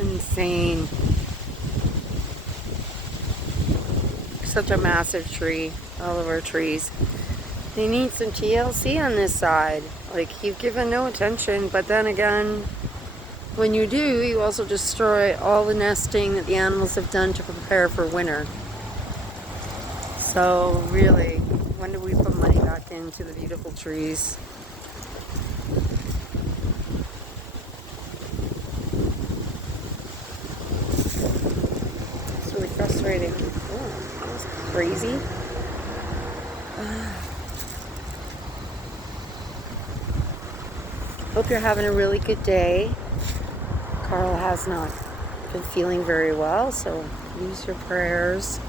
Insane. Such a massive tree. All of our trees. They need some TLC on this side. Like, you've given no attention, but then again, when you do, you also destroy all the nesting that the animals have done to prepare for winter. So really, when do we put money back into the beautiful trees? It's really frustrating. Oh, that was crazy. Hope you're having a really good day. Carl has not been feeling very well, so use your prayers.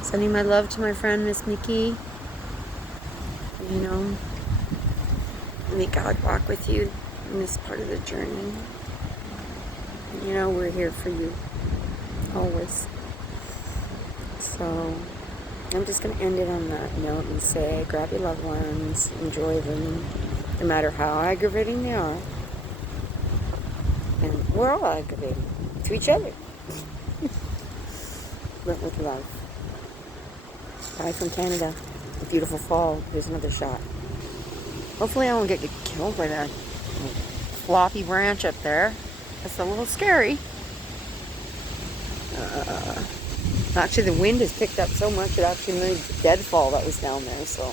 Sending my love to my friend, Miss Nikki. You know, may God walk with you in this part of the journey. You know, we're here for you, always. So, I'm just going to end it on that note and say, grab your loved ones, enjoy them, no matter how aggravating they are. And we're all aggravating to each other. But with love. Bye from Canada. A beautiful fall. Here's another shot. Hopefully I won't get killed by that floppy branch up there. That's a little scary. Actually, the wind has picked up so much it actually moved the deadfall that was down there. So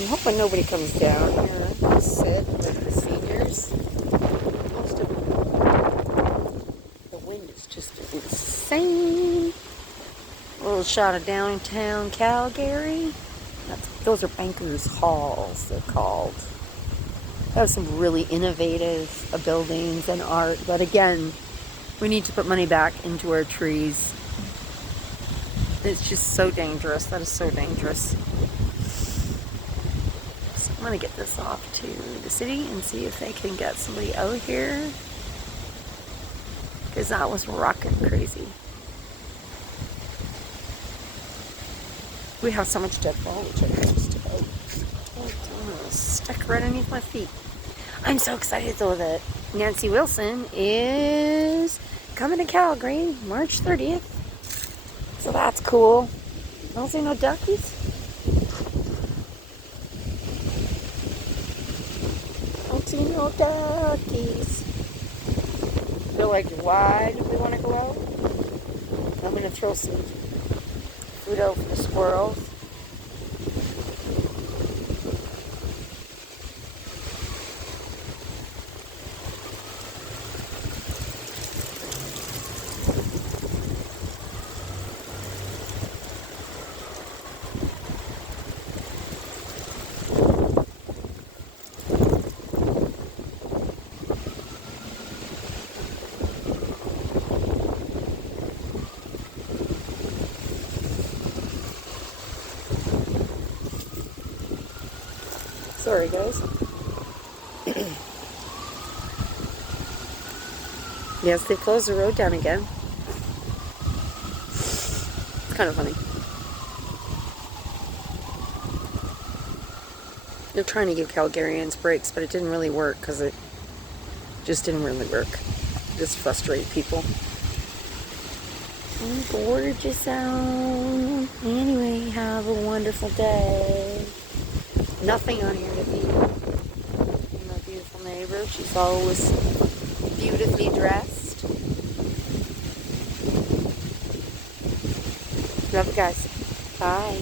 I'm hoping nobody comes down here to sit with the seniors. Most of them. The wind is just insane. A little shot of downtown Calgary. Those are Bankers Halls, they're called. They have some really innovative buildings and art, but again, we need to put money back into our trees. It's just so dangerous. That is so dangerous. So I'm going to get this off to the city and see if they can get somebody out here. Because that was rocking crazy. We have so much deadfall, which I just about stuck right underneath my feet. I'm so excited though that Nancy Wilson is coming to Calgary March 30th. So that's cool. I don't see no duckies. I don't see no duckies. Feel like, why do we want to go out? I'm going to throw some food out for the squirrels. Sorry, guys. Yes, they closed the road down again. It's kind of funny. They're trying to give Calgarians breaks, but it didn't really work because it just didn't really work. Just frustrate people. Oh, gorgeous out. Anyway, have a wonderful day. Nothing on here to be my beautiful neighbor. She's always beautifully dressed. Love it, guys. Bye.